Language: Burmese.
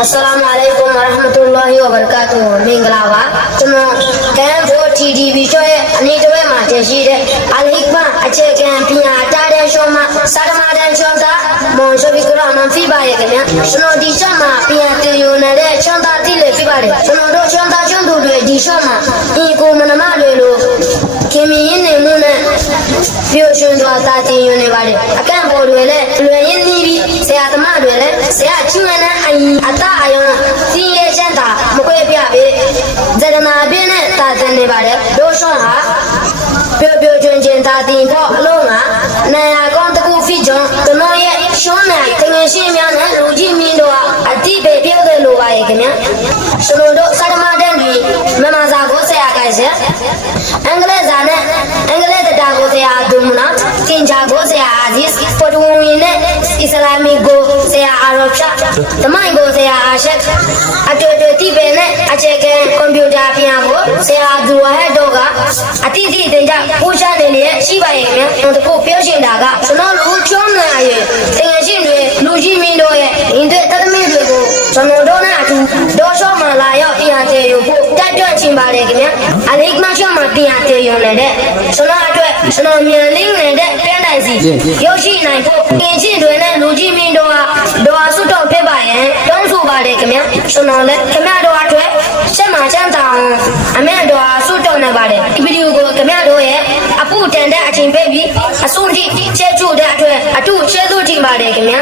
Assalamu alaikum wa rahmatullahi wa barakatuh မင်္ဂလာပါကျွန်တော်ကန်ဖို့ TTV ကျော်ရဲ့အနည်းတစ်ဝက်မှာတည်ရှိတဲ့အလ်ဟိကမအခြေခံပညာတာတဲ့ရှောမှာစာရမတန်ချောတာမွန်ရှိဘီကရမန်ဖိပါရဲ့ခင်ဗျာကျွန်တော်ဒီရှောမှာပြန်တည်ယူနေတဲ့ချွန်တာတိလေဖိပါတယ်ကျွန်တော်တို့ချွန်တာချွန်သူတွေဒီရှောမှာအင်ကိုမနမတွေလို့ခင်မင်းရင်းနေမှုနဲ့ပြောရှင်စွာတာတင်ယူနေပါတယ်အကန့်ပေါ်တွေလည်းလွယ်ရင်းနှီးပြီးဆရာသမား တွေလည်းဆရာချွန်းနဲ့အင်အတအယုံစီးရဲချမ်းသာမခွဲပြပေးဇဒနာပြင်းနဲ့တာတင်နေပါတယ်ဒိုရှွန်ဟာပျော်ပျော်ချွင်ချင်တာတင်ဖို့အလုံးကနာယာကောင်းတစ်ခုဖြစ်ကြောင်းကျွန်တော်ရဲ့ရှွန်းနဲ့တငယ်ရှင်းများနဲ့လူကြီးမင်းတို့ကအတိပေပြုတ်တယ်လို့ပါရဲ့ခင်ဗျာကျွန်တော်တို့စာရမတန်းတွေမြန်မာစာကိုဆရာကဆရာအင်္ဂလိပ်စာနဲ့အင်္ဂလိပ်တရားကိုဆရာဒုမနာသင်္ချာကိုဆရာအာဇစ်ပေါ်တူဝင်နဲ့အစ္စလာမီကိုဆ ရာအာရောဖြာတမိုင်းကိုဆရာအာရှက်အတူတူတိပေနဲ့အခြေခံကွန်ပျူတာပြန်ကိုဆရာဒူဝဟက်တို့ကအတိအကျတင်ကြပူရှာနေနေရှိပါရဲ့ခင်ဗျာဒီကိုပြောရှင်တာကကျွန်တော်လူချုံးနေရဲ့တငယ်ရှင်တွေလူကြီးမင်းတို့ရဲ့အင်းတဲ့တသမီးတွေကိုကျွန်တော်တို့နဲ့အတူဒေါ်ရှော့မှလာရောက်ပြန်တည်ယူဖို့တက်ကြွချင်ပါတယ်ခင်ဗျာအလိကမရှော့မှပြန်တည်ယူနေတဲ့ကျွန်တော်အတွက်ကျွန်တော်မြန်လင်းနေတဲ့ပြန်တိုင်စီရုပ်ရှိနိုင် ဖို့အင်းရှင်တွေနဲ့လူကြီးမင်းတို့ကဒေါ်ဆုတော့ဖြစ်ပါရဲ့တောင်းဆိုပါတယ်ခင်ဗျာကျွန်တော်လည်းခင်ဗျားတို့အတွက်ဆက်မှချမ်းသာအောင်အမေတော်ဆုတော့နေပါတယ်ဒီဗီဒီယိုကိုခင်ဗျားတို့ရဲ့အပူတန်တဲ့အချိန်ပေးပြီးအဆုံးထိချဲကျို့တဲ့အတွက်အတူချဲလို့ထင်ပါတယ်ခင်ဗျာ